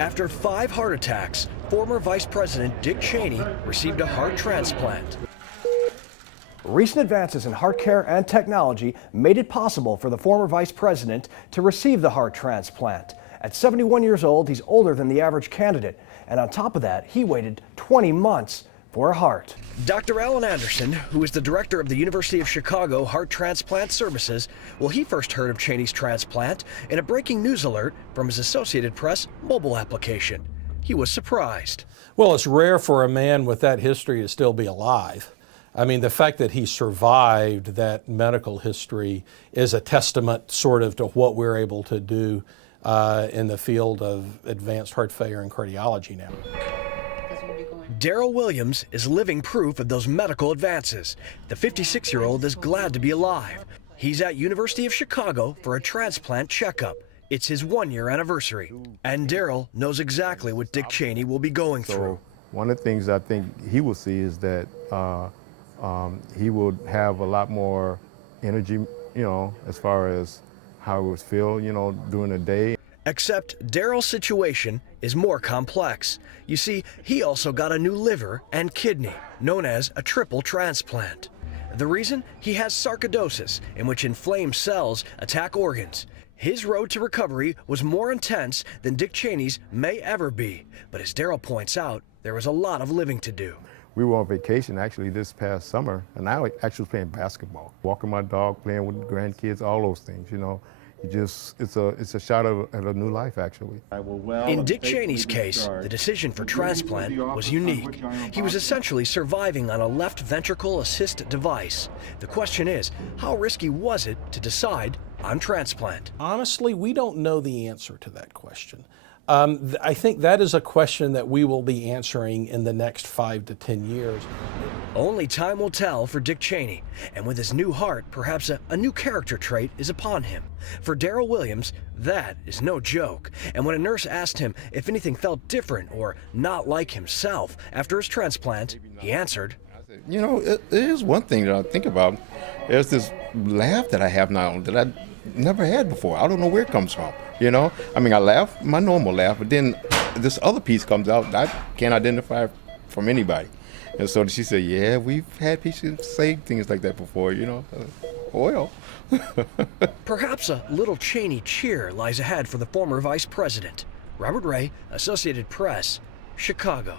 After 5 heart attacks, former Vice President Dick Cheney received a heart transplant. Recent advances in heart care and technology made it possible for the former vice president to receive the heart transplant. At 71 years old, he's older than the average candidate. And on top of that, he waited 20 months for a heart. Dr. Alan Anderson, who is the director of the University of Chicago Heart Transplant Services, well, he first heard of Cheney's transplant in a breaking news alert from his Associated Press mobile application. He was surprised. Well, it's rare for a man with that history to still be alive. I mean, the fact that he survived that medical history is a testament sort of to what we're able to do in the field of advanced heart failure and cardiology now. Daryl Williams is living proof of those medical advances. The 56-year-old is glad to be alive. He's at University of Chicago for a transplant checkup. It's his 1-year anniversary. And Daryl knows exactly what Dick Cheney will be going through. One of the things I think he will see is that he will have a lot more energy, as far as how it would feel, during the day. Except Daryl's situation is more complex. You see, he also got a new liver and kidney, known as a triple transplant. The reason? He has sarcoidosis, in which inflamed cells attack organs. His road to recovery was more intense than Dick Cheney's may ever be. But as Daryl points out, there was a lot of living to do. We were on vacation actually this past summer, and I actually was playing basketball, walking my dog, playing with the grandkids, all those things, It's a shot at a new life, actually. In Dick Cheney's case, the decision for transplant was unique. He was essentially surviving on a left ventricle assist device. The question is, how risky was it to decide on transplant? Honestly, we don't know the answer to that question. I think that is a question that we will be answering in the next 5 to 10 years. Only time will tell for Dick Cheney, and with his new heart, perhaps a new character trait is upon him. For Daryl Williams, that is no joke. And when a nurse asked him if anything felt different or not like himself after his transplant, he answered, it is one thing that I think about. There's this laugh that I have now that I never had before. I don't know where it comes from, I mean, I laugh, my normal laugh, but then this other piece comes out that I can't identify from anybody. And so she said, yeah, we've had people say things like that before, Well. Perhaps a little Cheney cheer lies ahead for the former vice president. Robert Ray, Associated Press, Chicago.